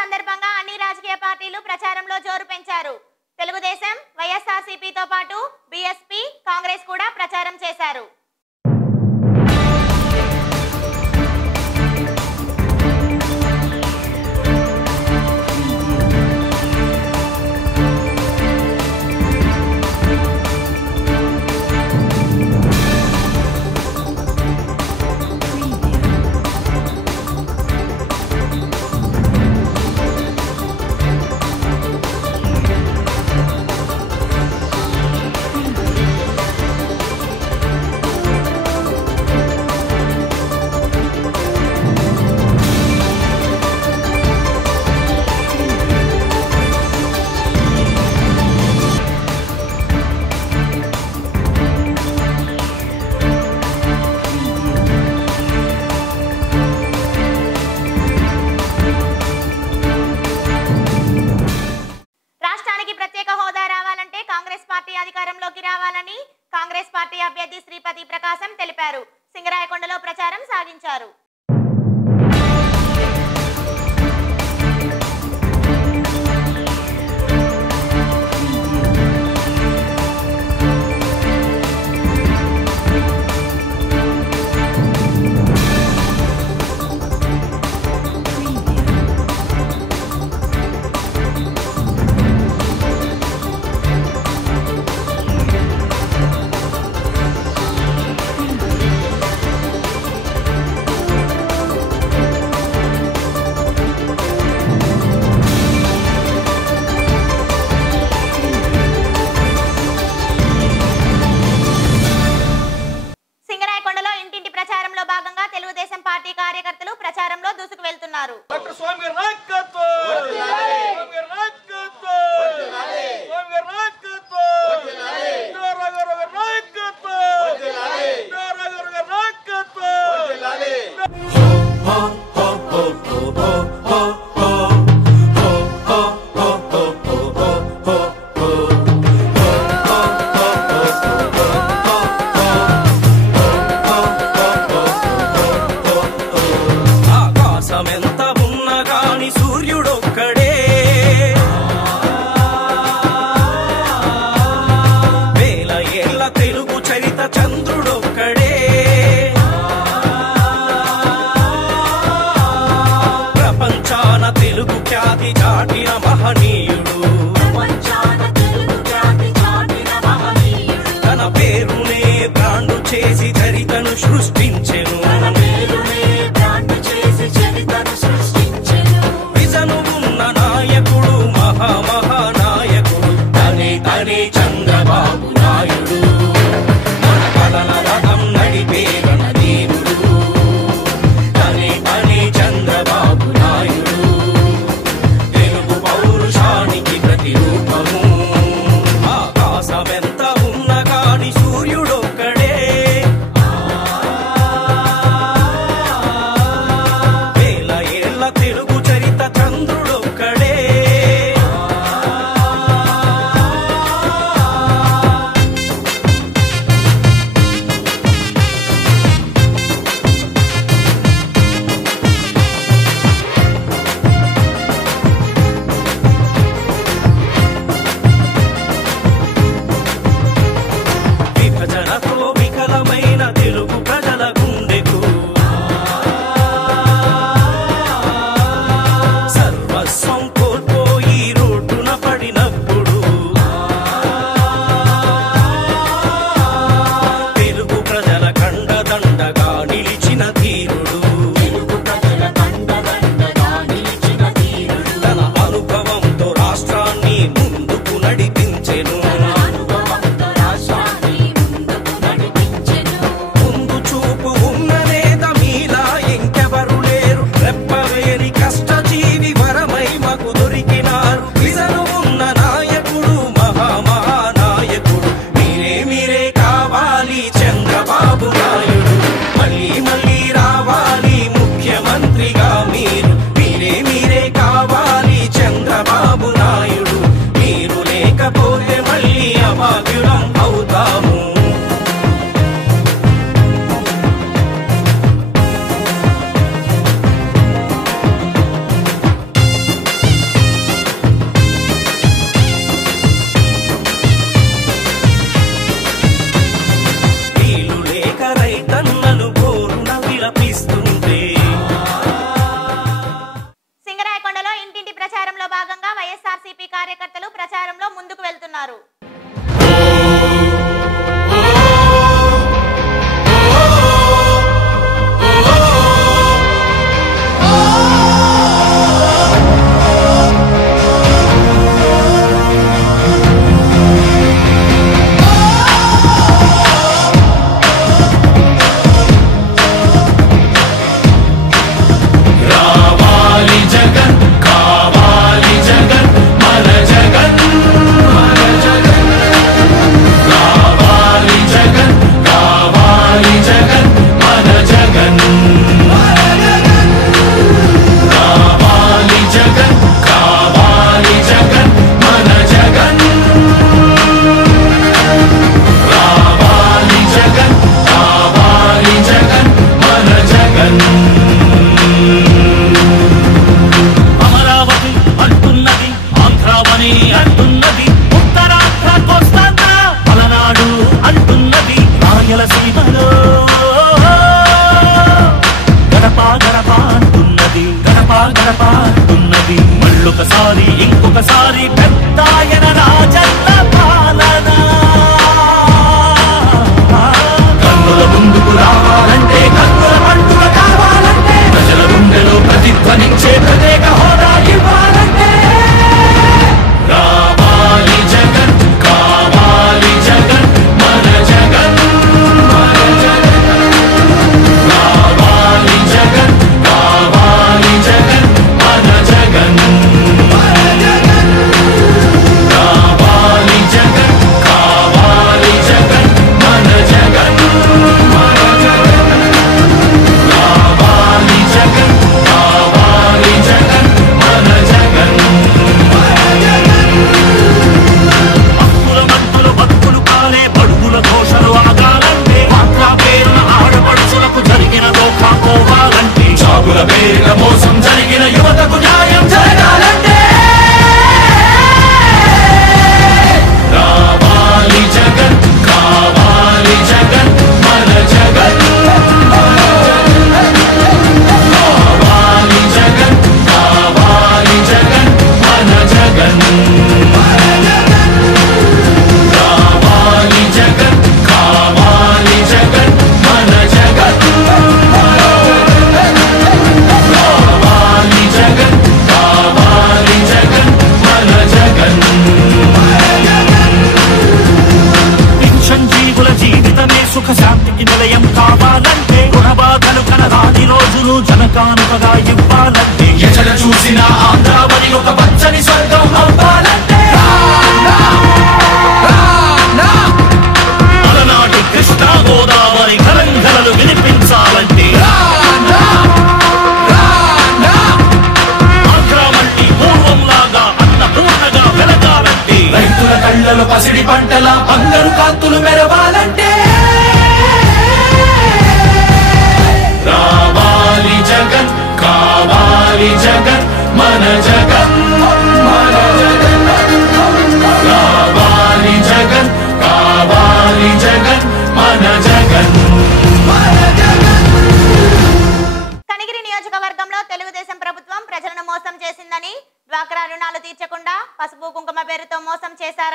సందర్భంగా అన్ని రాజకీయ పార్టీలు ప్రచారంలో జోరు పెంచారు. తెలుగుదేశం వైఎస్ఆర్సీపీతో పాటు బీఎస్పీ కాంగ్రెస్ కూడా ప్రచారం చేశారు. అన్నారు డాక్టర్ స్వామి pensamento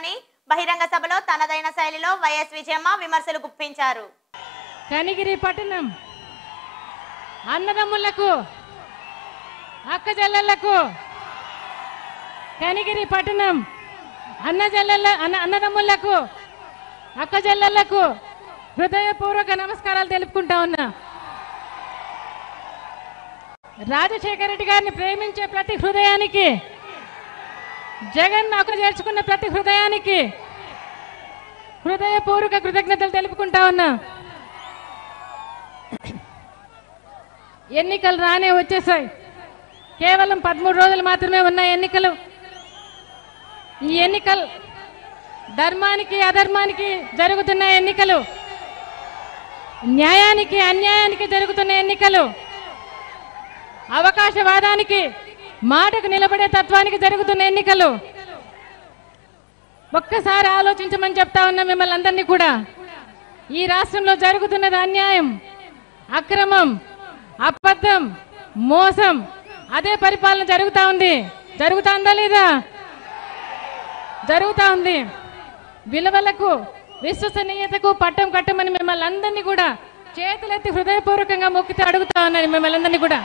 చేశారని బహిరంగ సభలో తనదైన శైలిలో వైఎస్ విజయమ్మ విమర్శలు గుప్పించారు. కనిగిరి పట్టణం అన్నదమ్ములకు అక్కజల్లలకు కనిగిరి పట్టణం అన్న అన్న అన్నదమ్ములకు అక్క హృదయపూర్వక నమస్కారాలు తెలుపుకుంటా ఉన్నా. రాజశేఖర రెడ్డి గారిని ప్రేమించే ప్రతి హృదయానికి జగన్ నాకు చేర్చుకున్న ప్రతి హృదయానికి హృదయపూర్వక కృతజ్ఞతలు తెలుపుకుంటా ఉన్నా. ఎన్నికలు రానే వచ్చేసాయి. కేవలం పదమూడు రోజులు మాత్రమే ఉన్నాయి ఎన్నికలు. ఈ ఎన్నికలు ధర్మానికి అధర్మానికి జరుగుతున్న ఎన్నికలు. న్యాయానికి అన్యాయానికి జరుగుతున్న ఎన్నికలు. అవకాశవాదానికి మాటకు నిలబడే తత్వానికి జరుగుతున్న ఎన్నికలు. ఒక్కసారి ఆలోచించమని చెప్తా ఉన్నా మిమ్మల్ని అందరినీ కూడా. ఈ రాష్ట్రంలో జరుగుతున్నది అన్యాయం అక్రమం అబద్ధం మోసం అదే పరిపాలన జరుగుతా ఉంది. జరుగుతుందా లేదా? జరుగుతూ ఉంది. విలువలకు విశ్వసనీయతకు పట్టం కట్టమని మిమ్మల్ని అందరినీ కూడా చేతులెత్తి హృదయపూర్వకంగా మొక్కితే అడుగుతా ఉన్నాను మిమ్మల్ని అందరినీ కూడా.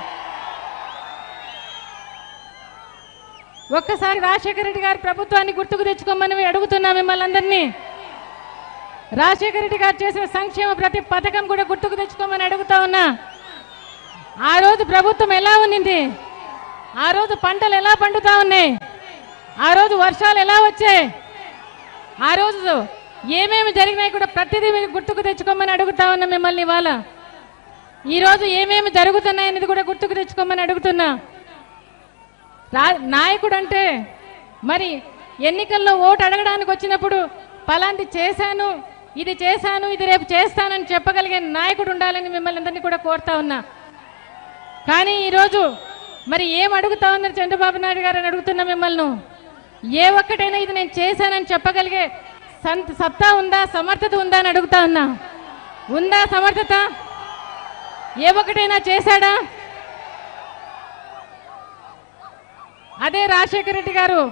ఒక్కసారి రాజశేఖర రెడ్డి గారి ప్రభుత్వాన్ని గుర్తుకు తెచ్చుకోమని అడుగుతున్నా మిమ్మల్ని అందరినీ. రాజశేఖర రెడ్డి గారు చేసిన సంక్షేమ ప్రతి పథకం కూడా గుర్తుకు తెచ్చుకోమని అడుగుతా ఉన్నా. ఆ రోజు ప్రభుత్వం ఎలా ఉన్నింది? ఆ రోజు పంటలు ఎలా పండుతా ఉన్నాయి? ఆ రోజు వర్షాలు ఎలా వచ్చాయి? ఆ రోజు ఏమేమి జరిగినాయి కూడా ప్రతిదీ మీరు గుర్తుకు తెచ్చుకోమని అడుగుతా ఉన్నా మిమ్మల్ని ఇవాళ. ఈ రోజు ఏమేమి జరుగుతున్నాయనేది కూడా గుర్తుకు తెచ్చుకోమని అడుగుతున్నా. నాయకుడు అంటే మరి ఎన్నికల్లో ఓటు అడగడానికి వచ్చినప్పుడు పలాంటి చేశాను ఇది చేశాను ఇది రేపు చేస్తానని చెప్పగలిగే నాయకుడు ఉండాలని మిమ్మల్ని అందరినీ కూడా కోరుతా ఉన్నా. కానీ ఈరోజు మరి ఏం అడుగుతా ఉన్నారు చంద్రబాబు నాయుడు గారు అని అడుగుతున్నా మిమ్మల్ని. ఏ ఒక్కటైనా ఇది నేను చేశానని చెప్పగలిగే సంత సత్తా ఉందా సమర్థత ఉందా అని అడుగుతా ఉన్నా. ఉందా సమర్థత? ఏ ఒక్కటైనా చేశాడా? అదే రాజశేఖర రెడ్డి గారు.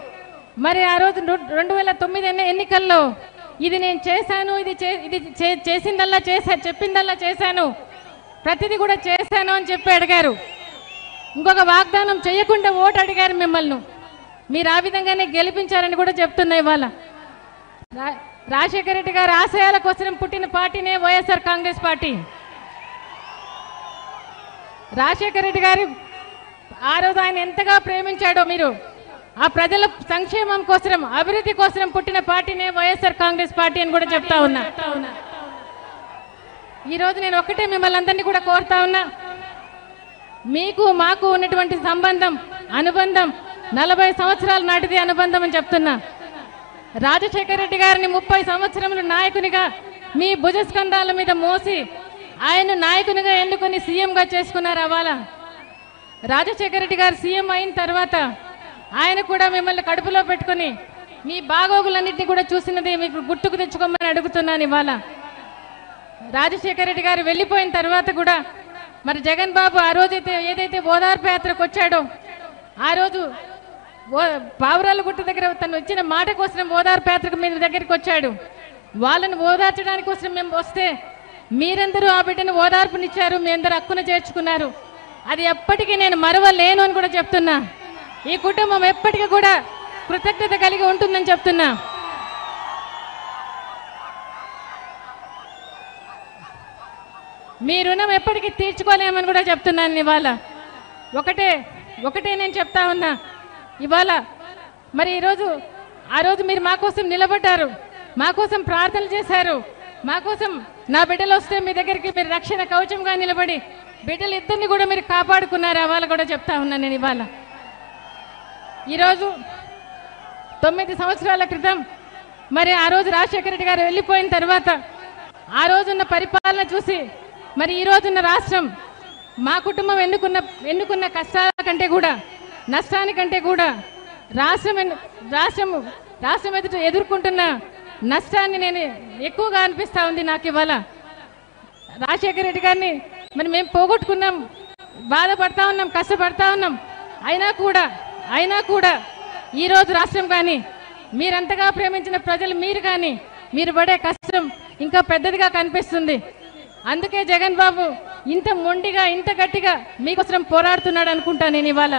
మరి ఆ రోజు రెండు వేల తొమ్మిది ఎన్నికల్లో ఇది నేను చేశాను ఇది చే- ఇది చే- చేసిందల్లా చేశా చెప్పిందల్లా చేశాను. ప్రతిదీ కూడా చేశాను అని చెప్పి అడిగారు. ఇంకొక వాగ్దానం చేయకుండా ఓటు అడిగారు మిమ్మల్ని. మీరు ఆ విధంగానే గెలిపించారని కూడా చెప్తున్నా ఇవాళ. రా- రాజశేఖర రెడ్డి గారు ఆశయాల కోసం పుట్టిన పార్టీనే వైఎస్ఆర్ కాంగ్రెస్ పార్టీ. రాజశేఖర రెడ్డి గారి ఆ రోజు ఆయన ఎంతగా ప్రేమించాడో మీరు? ఆ ప్రజల సంక్షేమం కోసం అభివృద్ధి కోసం పుట్టిన పార్టీనే వైఎస్ఆర్ కాంగ్రెస్ పార్టీ అని కూడా చెప్తా ఉన్నా. ఈ రోజు నేను ఒక్కటే మిమ్మల్ని అందరినీ కూడా కోరుతా ఉన్నా. మీకు మాకు ఉన్నటువంటి సంబంధం అనుబంధం నలభై సంవత్సరాల నాటిది అనుబంధం అని చెప్తున్నా. రాజశేఖర రెడ్డి గారిని ముప్పై సంవత్సరములు నాయకునిగా మీ భుజస్కంధాల మీద మోసి ఆయన నాయకునిగా ఎన్నుకొని సీఎంగా చేసుకున్నారు అవాల రాజశేఖర రెడ్డి గారు సీఎం అయిన తర్వాత ఆయన కూడా మిమ్మల్ని కడుపులో పెట్టుకొని మీ బాగోగులన్నింటినీ కూడా చూసినది మీకు గుర్తుకు తెచ్చుకోమని అడుగుతున్నాను ఇవాళ. రాజశేఖర రెడ్డి గారు వెళ్ళిపోయిన తర్వాత కూడా మరి జగన్ బాబు ఆ రోజైతే ఏదైతే ఓదార్పు యాత్రకు వచ్చాడో ఆ రోజు ఓ- పావురాల గుట్ట దగ్గర తను వచ్చిన మాట కోసం ఓదార్పు యాత్రకు మీ దగ్గరికి వచ్చాడు. వాళ్ళని ఓదార్చడానికి కోసం మేము వస్తే మీరందరూ ఆ బిడ్డను ఓదార్పునిచ్చారు మీ అందరూ హక్కున చేర్చుకున్నారు. అది ఎప్పటికీ నేను మరవలేను అని కూడా చెప్తున్నా. ఈ కుటుంబం ఎప్పటికీ కూడా కృతజ్ఞత కలిగి ఉంటుందని చెప్తున్నా. మీ రుణం ఎప్పటికీ తీర్చుకోలేమని కూడా చెప్తున్నాను ఇవాళ. ఒకటే ఒకటే నేను చెప్తా ఉన్నా. ఇవాళ మరి ఈరోజు ఆ రోజు మీరు మా కోసం నిలబడ్డారు. మా కోసం ప్రార్థనలు చేశారు. మా కోసం నా బిడ్డలు వస్తే మీ దగ్గరికి మీరు రక్షణ కవచంగా నిలబడి బిడ్డలు ఇద్దరిని కూడా మీరు కాపాడుకున్నారు? అవాళ కూడా చెప్తా ఉన్నాను నేను ఇవాళ. ఈరోజు తొమ్మిది సంవత్సరాల క్రితం మరి ఆ రోజు రాజశేఖర రెడ్డి గారు వెళ్ళిపోయిన తర్వాత ఆ రోజున్న పరిపాలన చూసి మరి ఈ రోజున్న రాష్ట్రం మా కుటుంబం ఎన్నుకున్న ఎన్నుకున్న కష్టాల కంటే కూడా నష్టానికంటే కూడా రాష్ట్రం రాష్ట్రం రాష్ట్రం ఎదుట ఎదుర్కొంటున్న నష్టాన్ని నేను ఎక్కువగా అనిపిస్తా ఉంది నాకు ఇవాళ. రాజశేఖర రెడ్డి గారిని మరి మేము పోగొట్టుకున్నాం. బాధపడతా ఉన్నాం కష్టపడతా ఉన్నాం. అయినా కూడా అయినా కూడా ఈరోజు రాష్ట్రం కానీ మీరంతగా ప్రేమించిన ప్రజలు మీరు కానీ మీరు పడే కష్టం ఇంకా పెద్దదిగా కనిపిస్తుంది. అందుకే జగన్ బాబు ఇంత మొండిగా ఇంత గట్టిగా మీకోసం పోరాడుతున్నాడు అనుకుంటా నేను ఇవాళ.